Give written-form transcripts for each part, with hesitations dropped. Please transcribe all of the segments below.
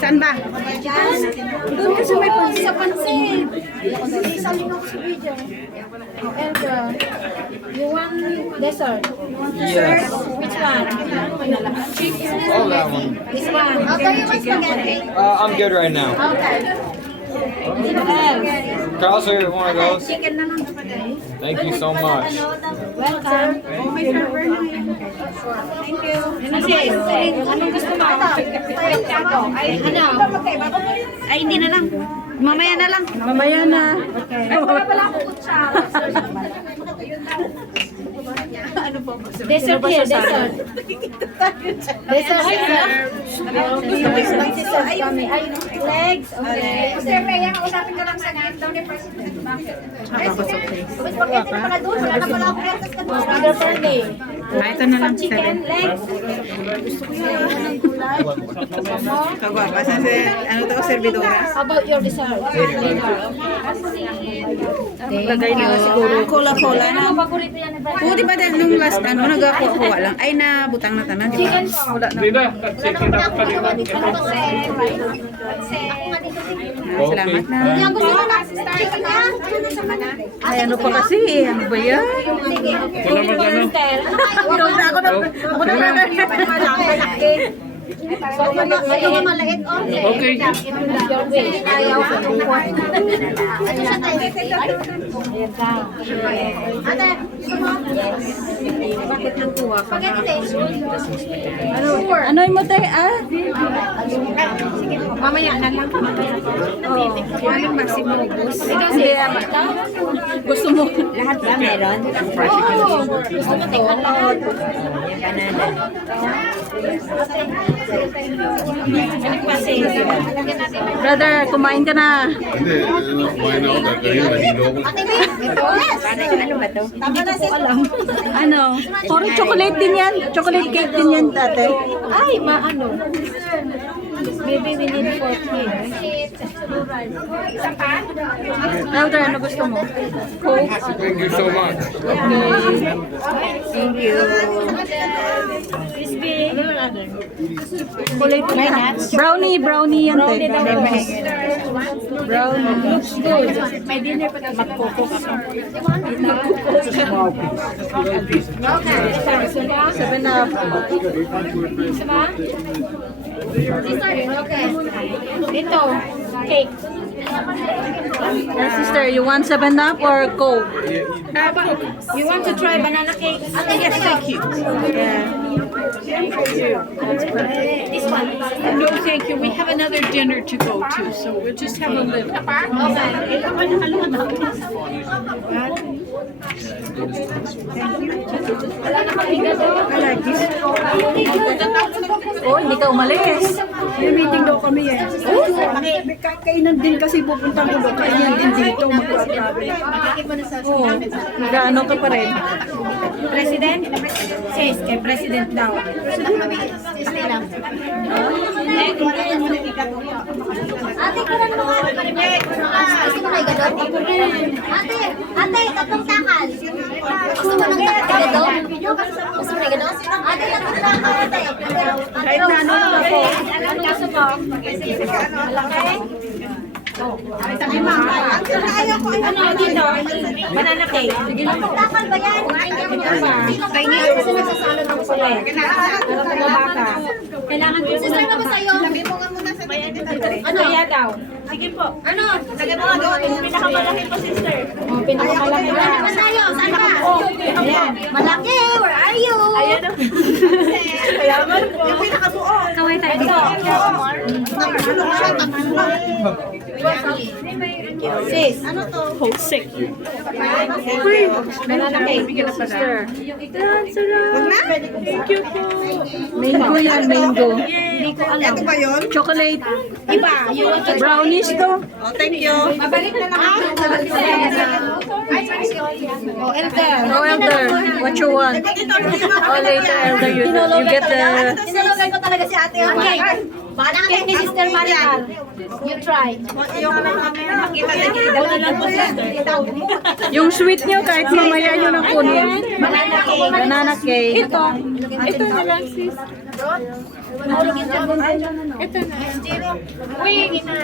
Saan ba? Doon kasi may pansit. Sa pansit. Isa lang ako sa video. Elga, you want dessert? Yes. Which one? Chicken. Oh, that one. This one. Okay, you want spaghetti? I'm good right now. Okay. Carl, sir, one of those. Chicken na lang. Thank you so much. Welcome. May server na yun. Thank you. Anong gusto mo? Ay, ano? Ay, hindi na lang. Mamaya na lang. Mamaya na. Ay, wala pala akong kutsara. Ano po? Dessert here, dessert. Dessert here. Ay, legs. Okay. Sir, Rhea, kausapin ko lang sa gate daw ni President. Bakit? President, spaghetti na pala doon. Wala na pala akong breakfast ka doon. Mother Friendly. Ito na lang. Chicken, legs. Gusto ko yung kulay. Kawa, basta si, ano to, servidora? How about your dessert? Lagay na siguro. Cola-cola na. Ano ang paborito yan ni President? Oo, di ba dahil nung last, ano, nagakuha lang. Ay, nabutang na tanan, di ba? Wala na. Salamat na. Yung gusto mo na chicken na? Ano na sa mana? Ay, ano pa kasi? Ano ba yan? Sige. Ano Ako na malaki. Ayaw nga maliit o? Okay. Your wish. Ayaw. Ano siya tayo? Ate, gusto mo? Yes. Bakit nagkuha ka? Spaghetti Ano mo tayo, ah? mamaya na lang. Anong maximo gusto? Hindi, Gusto mo? lahat ba meron? Oo. Gusto mo tingnan lahat? Brother, kumain ka na. Hindi, kumain ako dahil kanina nahilo ako. Ate May, ito? Ano ba ito? Hindi ko alam. Ano? Puro chocolate din yan. Chocolate cake din yan, tate. Ay, maano. Maybe we need 14. Isa pa? Elder, ano gusto mo? Coke? Thank you so much. Thank you. Crispy. Chocolate yan. Brownie yan, te. Brownie. Looks good. May dinner pa daw. Magkoko ka pa. Okay. Seven up. Isa pa? Okay. Ito. Cake. Sister, you want 7 up or Coke? You want to try banana cake? Yes, thank you. This one. No, thank you. We have another dinner to go to, so we'll just have a little. Oh, hindi ka umalis. May meeting daw kami eh. May kakainan din kasi pupunta ko doon. Kaya din dito mag-travel. Oh, nag-ano ka pa rin. President? Sis, kay President daw. Ate, kulang mo nga. Gusto mo na igadot? Ate, tatlong takal. Gusto mo ng igadot? Gusto mo na igadot? Ate, tatlong takal, ate. Kahit na ano lang ako. Anong gusto mo? Malaki? Ano dito? Banana cake. Tatlong takal ba yan? Kaya kasi nagsasalo ng kulay. Pero baka. Kailangan ko sister na ba sa'yo? Sabi mo nga muna sa ano? Kaya daw. Sige po. Ano? Sabi mo nga doon. Pinakamalaki po sister. Oh, pinakamalaki na. Ano ba sa'yo? Saan ba? Ayan. Malaki. Where are you? Ayan o. Kailangan po. Yung pinakabuo. Kaway tayo dito. Sis. Ano to? Homesick. Banana cake. Sister. Thank you po. Mango yan, mango. Hindi ko alam. Ito ba yun? Chocolate. Iba. You want to Brownies to. Oh, thank you. Mabalik na naman. Oh, Elder. Oh, Elder, what you want? Oh, later, Elder, you get the... Sinulugan ko talaga si ate. Okay. Cake ni Sister Maricar. You try. Yung sweet nyo, kahit mamaya nyo na kunin. Banana cake. Banana cake. Ito na lang sis.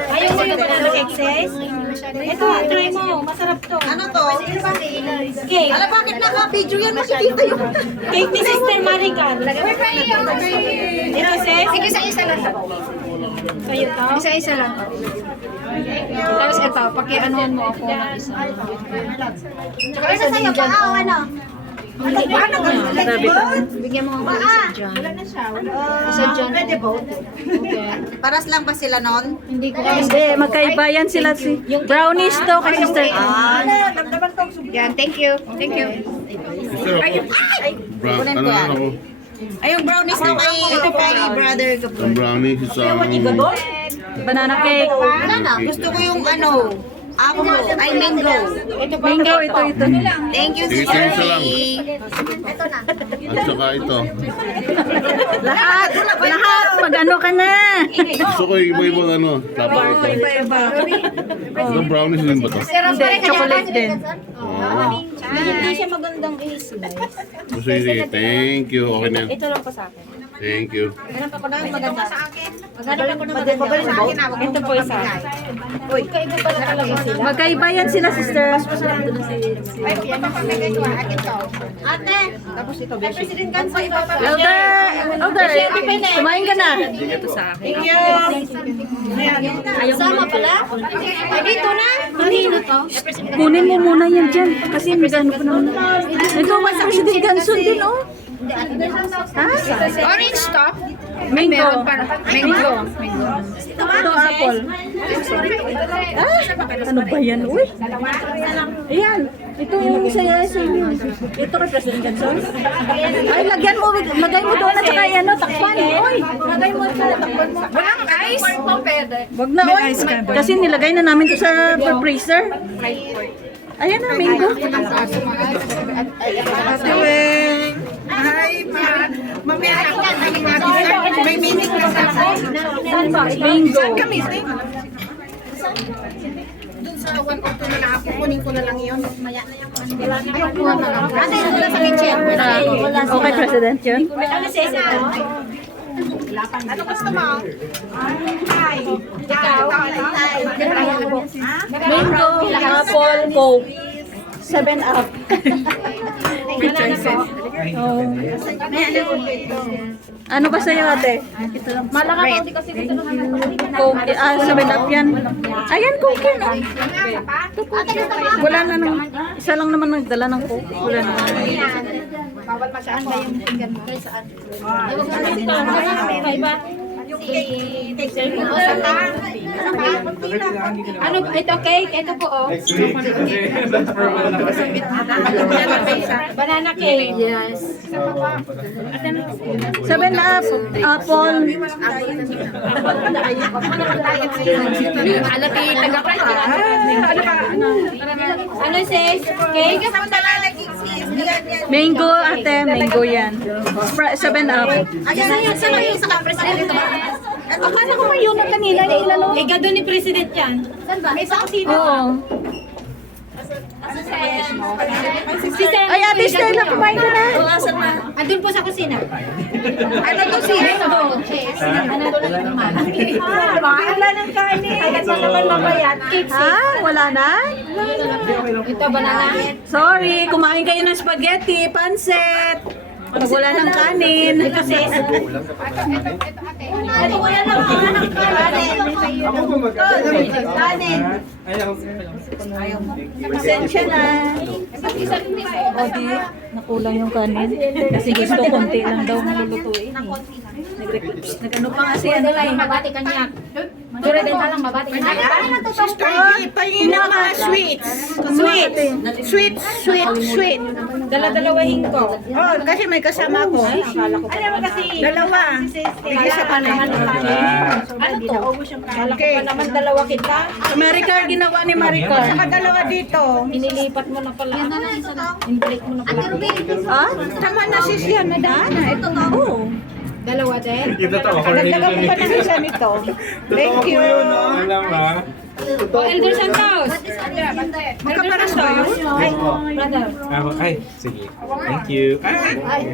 Ayaw mo yung banana cake, sis? Ito, try mo. Masarap to. Ano to? Cake. Alam, bakit naka-video yan? Makikita yung... Cake ni Sister Maricar. Ito, sis? Sige, isa-isa lang. Sa'yo to? Isa-isa lang. Tapos ito, paki-anuhan mo ako ng isa. Tsaka isa din dyan. ano? Bigyan mo ako isa dyan. Isa dyan. Okay. Paras lang ba sila nun? Hindi ko Hindi, magkaiba yan sila. Brownies to kay Sister. Yan, thank you. Thank you. Sister, ano ako? Ay, yung brownies na kay brother Gabon. Ang brownie sa... Banana cake. Gusto ko yung ano, apple, ay mango. Mango, ito. Thank you, Sige, Sister isa lang. Lee. At saka ito. Lahat. Mag-ano ka na. Gusto ko yung iba-ibang ano. Tapos ito. Iba-iba. Ito brownies din ba ito? Hindi, chocolate din. Oo. Hindi siya magandang i-slice. Sige, thank you. Okay na yan. Ito lang pa sa akin. Thank you. Hanap ako na maganda. Maghanap ako na maganda. Ito po isa. Uy, kaiba pala talaga sila. Magkaiba yan sila, Sister. Ate, President Ganso, Elder, kumain ka na. Sama pala? Ay, dito na. Kanino to? Kunin mo muna yan dyan. Kasi may gano pa naman. Ito, may President Ganson din, oh. Ha? Orange to? Mango. Mango. Ito, apple. Ah, ano ba yan? Uy. Ayan. Ito yung saya sa inyo. Ito kay President Ganson. Ay, lagay mo doon at saka ano, takpan. Uy, lagay mo sa takpan mo. Walang ice? Wag na, uy. Kasi nilagay na namin to sa freezer. Ayan na, mango. Ate Weng. Hi, ma. Mamaya ako. May meeting na sa ako. Mango. Kami, dun sa 1 or 2 na lang ako. Kunin ko na lang yun. ate, wala sa kitchen. Okay, President yun. Ano sis ito? Ano gusto mo? Mango, apple, Coke. 7-Up. Oh. Ano ba sa'yo, ate? Malaka ko, hindi kasi dito naman. Coke, 7-Up yan. Ayan, Coke yan. Oh. Wala na nang, isa lang naman nagdala ng Coke. Wala na. Saan ba yung tinggan mo? Saan? Kaiba. Ano, ito cake? Ito po, oh. Banana cake. Yes. 7-Up, apple. Alati, taga-pride. Ano sis? Cake? Mango, ate. Mango yan. 7-Up. Ayan na yan, saan yung sa president? Akala ko may yun na kanina. Ilalo. Ikaw doon ni President yan. Saan ba? Isa ko sino? Oo. Si Sam. Ay, ate Stella, kumain ka na. Andun po sa kusina. Ano to siya? Wala ng kanin. Kaya sa naman mabayat. Ha? Wala na? Ito, banana. Sorry, kumain kayo ng spaghetti, pansit. Pag wala ng kanin. Ito sis. Ito wala na mga anak ka. Pasensya na. O di, nakulang yung kanin. Kasi gusto konti lang daw malulutuin. Nag-ano pa nga si ano lang. Mabati ka niya. Dure din ka lang, mabati ka niya. Pahingin ng mga sweets. Sweet. Dala-dalawahin ko. Oh, kasi may kasama ko. Ano ba kasi? Dalawa. Bigay sa kanila. Ano to? Kala ko pa naman dalawa kita. Maricar, ginawa ni Maricar. Saka dalawa dito. Inilipat mo na pala. In-break mo na pala. Ha? Tama na sis yan. Nadaan na. Ito nga. Oo. Dalawa din? Yung totoo, Nagdagan ko pa ng isa nito. Thank you. Alam ha? Oh, Elder Santos! Magkaparas ba yun? Ay, brother. Ay, sige. Thank you. Ay,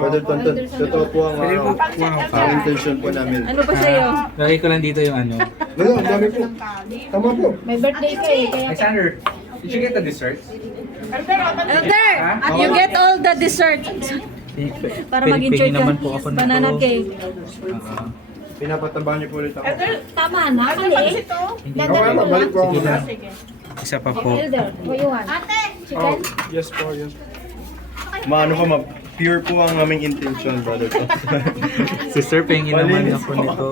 Brother Tonton, totoo po ang ang intention po namin. Ano ba sa'yo? Lagay ko lang dito yung ano. Wala, ang dami po. Tama po. May birthday ka eh. Kaya Alexander, did you get the dessert? Elder, you get all the dessert. Para mag-enjoy ka. naman po ako nito. Banana cake. Pinapatabahan niyo po ulit ako. tama na, mali. Okay, mabalik po ako. Isa pa po. Elder, what you want? Chicken? Yes po, yes. Maano po, pure po ang aming intention, brother. Sister, pahingin naman Malinis ako po. nito.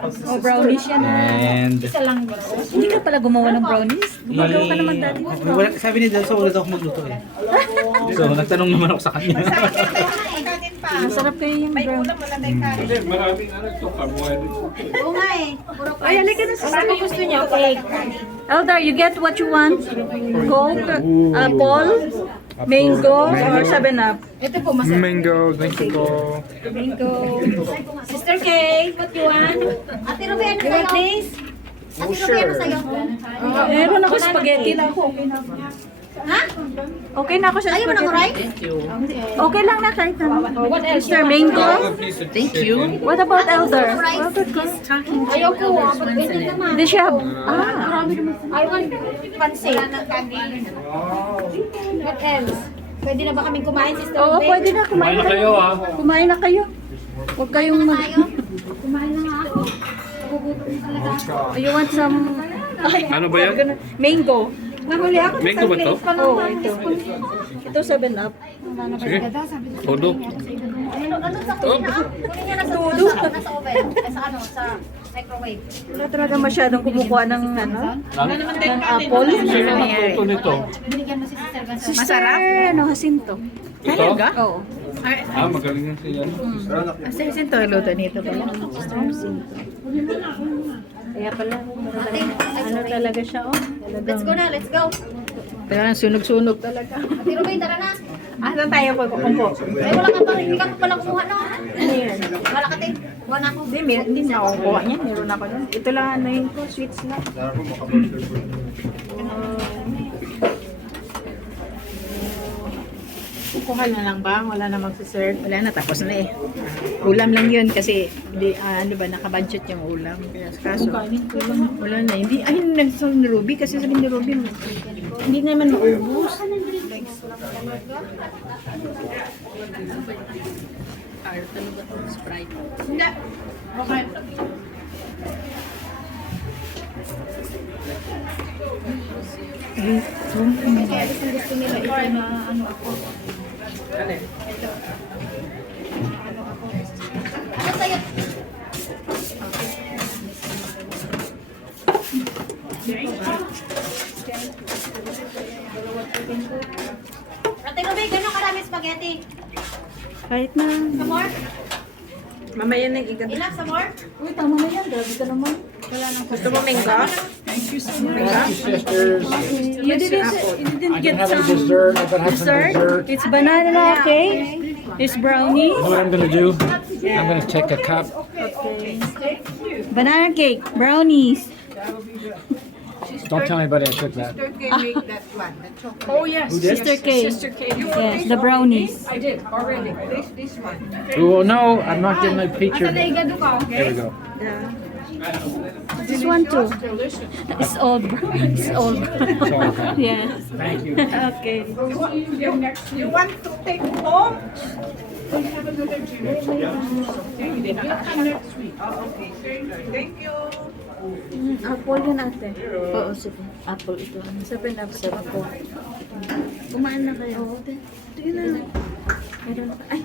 Oh, brownies yan. And... Isa lang. Hindi ka pala gumawa ng brownies? Gumagawa ka naman dati. Sabi ni Delso, wala daw ako magluto eh. So, nagtanong naman ako sa kanya. Masarap kayo yung brownies. Maraming ano to, Oo nga eh. Puro Ay, halika na sa Ano gusto niyo? Cake. Elder, you get what you want? Coke, apple, mango, or 7-Up? Ito po, masarap. Mango, thank you po. Mango. Sister Kay, what you want? Ate Ruby, ano You want sa'yo? this? Ate Ruby, ano sa'yo? Meron ako spaghetti lang. Ha? Okay na ako sa Ayaw mo ng spaghetti. rice? Okay lang na kahit ano. Oh, what else? Mr. Mango? Thank you. What about Elder? Ayaw ko. Ba't ganyan naman? Hindi siya. I want pancit. What else? Pwede na ba kaming kumain, Sister Oo, Ruby? pwede na. Kumain na kayo. Kumain na kayo. Huwag kayong mag... Kumain na nga ako. Nagugutom talaga. You want some... Ay, Ano ba yan? mango. Nahuli ako. Mango ba to? Oo, ito. Ito 7-Up. Sige. Todo. Ano sa kuya? Kunin niya na sa oven. Nasa oven. Sa ano, sa microwave. Wala talaga masyadong kumukuha ng ano? Ng apple. Ito nito. Binigyan mo si Sister Gonzalo. Masarap? Ano, Jacinto. Ito? Oo. Magaling yan siya. Kaya pala, ano talaga siya, oh. Let's go na, let's go. Kaya sunog-sunog talaga. Ate Ruby, tara na. Asan tayo po? Kumpo. Ay, wala ka pa, hindi ka pa pala kumuha, no? Wala ka, te. Kuha na ako. Hindi na ako kuha niya. Meron ako nun. Ito lang ano yun ko, sweets na. Kukuha na lang ba? Wala na magsiserve. Wala na, tapos na eh. Ulam lang yun kasi ano ba, nakabudget yung ulam. Kaya kaso, wala na. Hindi, ay, nagsasabi ni Ruby kasi sabi ni Ruby, hindi naman maubos. Gusto nila ito na ano ako. Ano sa'yo? Ate Ruby, gano'ng karami spaghetti? Kahit na. Some more? Mamaya na ikat. Enough, some more? Uy, tama na yan. Grabe ka naman. Gusto mo mango? You didn't get some dessert? It's banana cake. It's brownie. You know what I'm gonna do? I'm gonna take a cup. Banana cake. Brownies. Don't tell anybody I took that. Oh yes. Sister K. Yes, the brownies. I did already. This one. Oh no, I'm not getting my picture. Naigado ka. There we go. This one too. It's all brown. It's all brown. Yes. Thank you. Okay. You want to take home? We have another dinner. Thank you. Apple yun ate. Oo, sige. Apple ito. 7-Up. 7 po. Kumain na kayo. Oo. Ito yun na. Meron na. Ay,